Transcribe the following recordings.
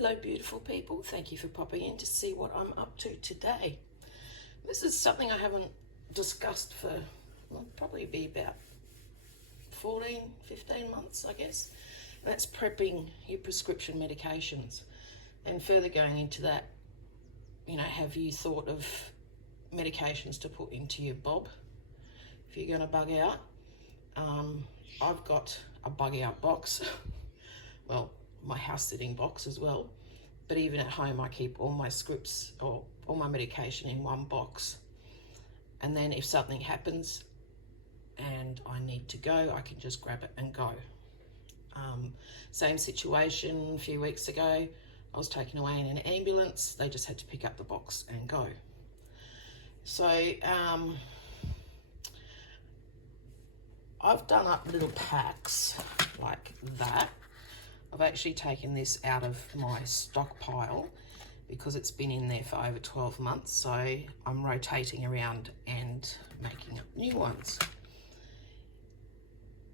Hello beautiful people, thank you for popping in to see what I'm up to today. This is something I haven't discussed for, well, probably be about 15 months I guess. And that's prepping your prescription medications. And further going into that, have you thought of medications to put into your bob if you're going to bug out? I've got a bug out box. Well, my house sitting box as well, but even at home I keep all my scripts or all my medication in one box, and then if something happens and I need to go, I can just grab it and go. Same situation a few weeks ago, I was taken away in an ambulance. They just had to pick up the box and go. So I've done up little packs like that. I've actually taken this out of my stockpile because it's been in there for over 12 months. So I'm rotating around and making up new ones.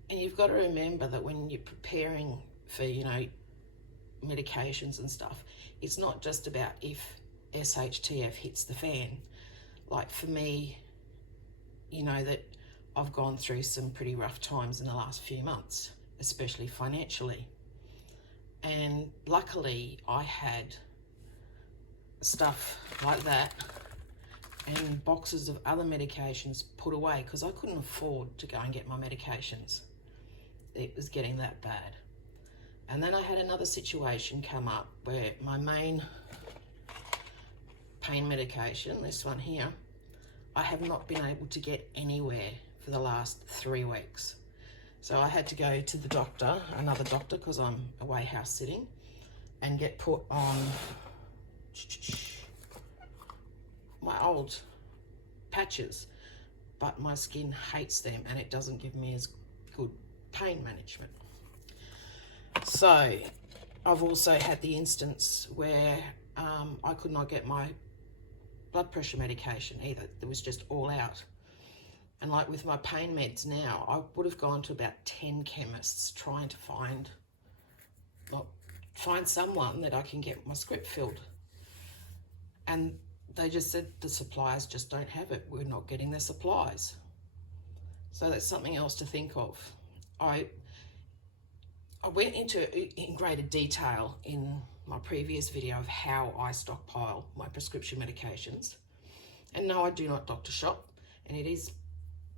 And you've got to remember that when you're preparing for, medications and stuff, it's not just about if SHTF hits the fan. Like for me, that I've gone through some pretty rough times in the last few months, especially financially. And luckily I had stuff like that and boxes of other medications put away because I couldn't afford to go and get my medications. It was getting that bad. And then I had another situation come up where my main pain medication, this one here, I have not been able to get anywhere for the last 3 weeks. So I had to go to the doctor, another doctor, because I'm away house sitting, and get put on my old patches, but my skin hates them and it doesn't give me as good pain management. So I've also had the instance where I could not get my blood pressure medication either. It was just all out. And like with my pain meds now, I would have gone to about 10 chemists trying to find someone that I can get my script filled. And they just said the suppliers just don't have it. We're not getting the supplies. So that's something else to think of. I went in greater detail in my previous video of how I stockpile my prescription medications. And no, I do not doctor shop, and it is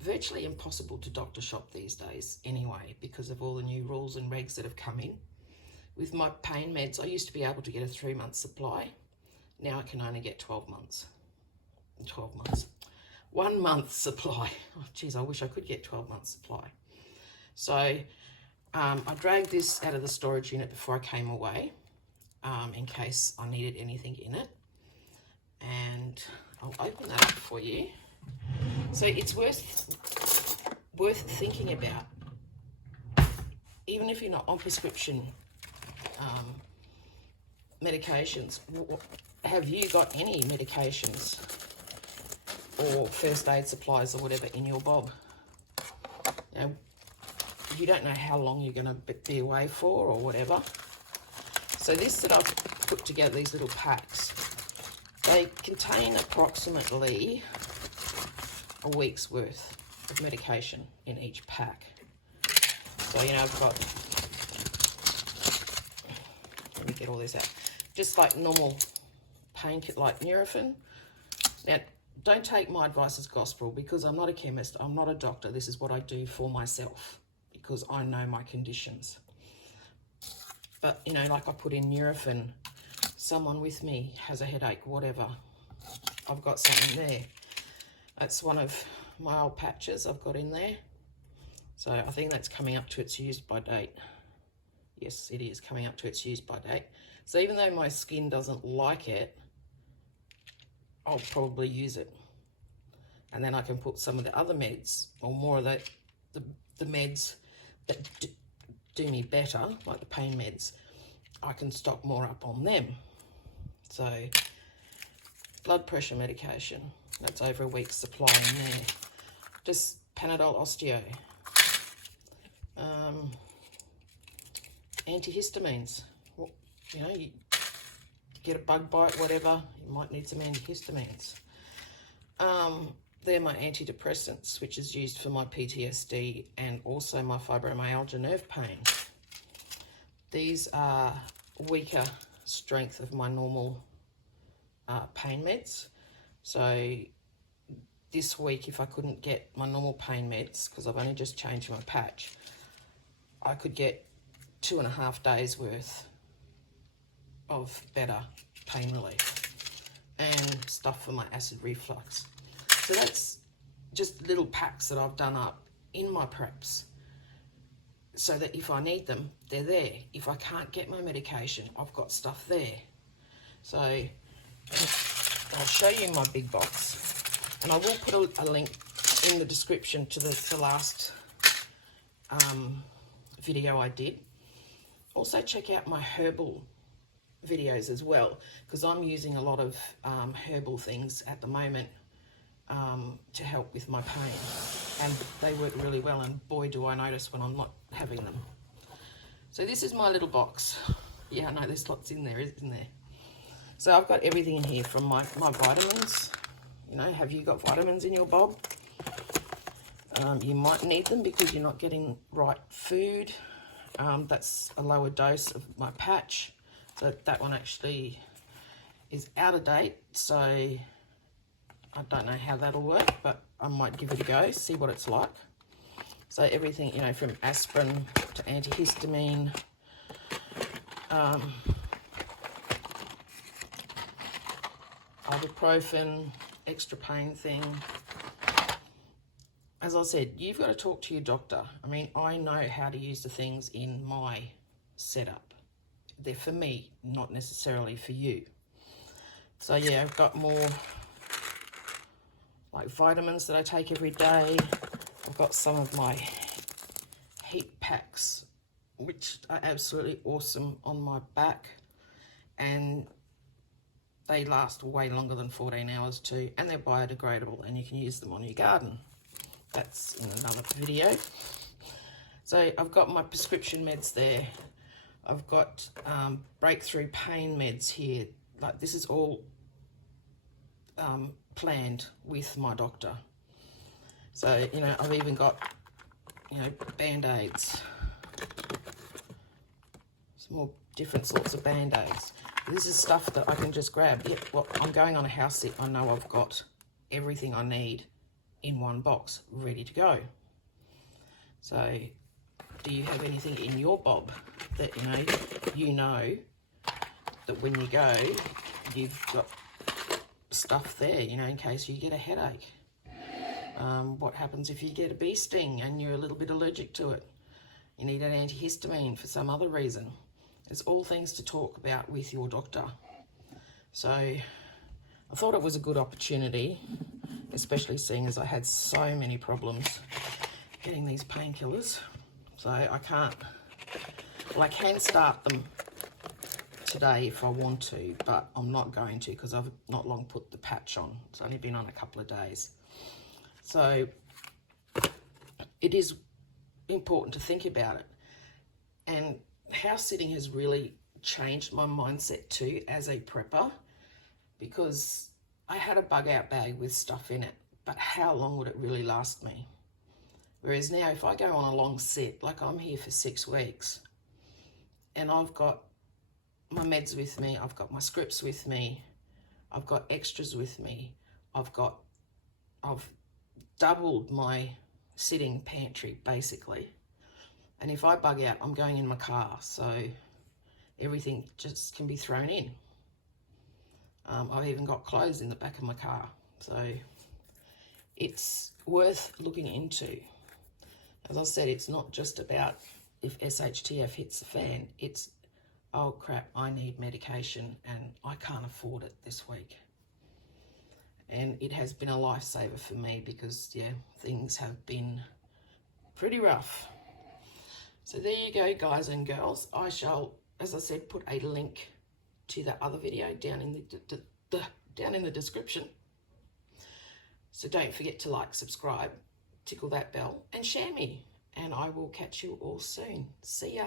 virtually impossible to doctor shop these days anyway because of all the new rules and regs that have come in. With my pain meds, I used to be able to get a 3-month supply. Now I can only get 12 months. 12 months. 1 month supply. Oh, geez, I wish I could get 12 months supply. So I dragged this out of the storage unit before I came away in case I needed anything in it. And I'll open that up for you. So it's worth thinking about, even if you're not on prescription medications. Have you got any medications or first aid supplies or whatever in your bob? You don't know how long you're going to be away for or whatever. So this that I've put together, these little packs, they contain approximately a week's worth of medication in each pack. So, I've got, let me get all this out, just like normal pain kit, like Nurofen. Now, don't take my advice as gospel because I'm not a chemist, I'm not a doctor. This is what I do for myself because I know my conditions. But, like I put in Nurofen, someone with me has a headache, whatever, I've got something there. That's one of my old patches I've got in there. So I think that's coming up to its use by date. Yes, it is coming up to its use by date. So even though my skin doesn't like it, I'll probably use it. And then I can put some of the other meds, or more of the meds that do me better, like the pain meds, I can stock more up on them. So blood pressure medication, that's over a week's supply in there. Just Panadol Osteo. Antihistamines. Well, get a bug bite, whatever, you might need some antihistamines. They're my antidepressants, which is used for my PTSD and also my fibromyalgia nerve pain. These are weaker strength of my normal pain meds. So this week, if I couldn't get my normal pain meds, because I've only just changed my patch, I could get 2.5 days worth of better pain relief and stuff for my acid reflux. So that's just little packs that I've done up in my preps so that if I need them, they're there. If I can't get my medication, I've got stuff there. So I'll show you my big box, and I will put a link in the description to the last video I did. Also check out my herbal videos as well, because I'm using a lot of herbal things at the moment to help with my pain, and they work really well, and boy do I notice when I'm not having them. So this is my little box. Yeah, I know there's lots in there, isn't there? So I've got everything in here from my vitamins. You know, have you got vitamins in your bob? You might need them because you're not getting right food. That's a lower dose of my patch. So that one actually is out of date. So I don't know how that'll work, but I might give it a go, see what it's like. So everything, you know, from aspirin to antihistamine, ibuprofen, extra pain thing. As I said, you've got to talk to your doctor. I mean, I know how to use the things in my setup. They're for me, not necessarily for you. So yeah, I've got more like vitamins that I take every day. I've got some of my heat packs, which are absolutely awesome on my back, and they last way longer than 14 hours too, and they're biodegradable, and you can use them on your garden. That's in another video. So I've got my prescription meds there. I've got breakthrough pain meds here. Like, this is all planned with my doctor. So, you know, I've even got, you know, Band-Aids. Some more different sorts of Band-Aids. This is stuff that I can just grab. Yep, well, I'm going on a house sit. I know I've got everything I need in one box, ready to go. So, do you have anything in your bob that, you know that when you go, you've got stuff there, you know, in case you get a headache? What happens if you get a bee sting and you're a little bit allergic to it? You need an antihistamine for some other reason. It's all things to talk about with your doctor. So I thought it was a good opportunity, especially seeing as I had so many problems getting these painkillers. So I can't, well, I can start them today if I want to, but I'm not going to because I've not long put the patch on. It's only been on a couple of days. So it is important to think about it. And house sitting has really changed my mindset too as a prepper, because I had a bug out bag with stuff in it, but how long would it really last me? Whereas now, if I go on a long sit, like I'm here for 6 weeks, and I've got my meds with me, I've got my scripts with me, I've got extras with me, I've doubled my sitting pantry basically. And if I bug out, I'm going in my car, so everything just can be thrown in. I've even got clothes in the back of my car, so it's worth looking into. As I said, it's not just about if SHTF hits the fan, it's, oh crap, I need medication and I can't afford it this week. And it has been a lifesaver for me because, yeah, things have been pretty rough. So there you go, guys and girls. I shall, as I said, put a link to that other video down in the description. So don't forget to like, subscribe, tickle that bell, and share me. And I will catch you all soon. See ya.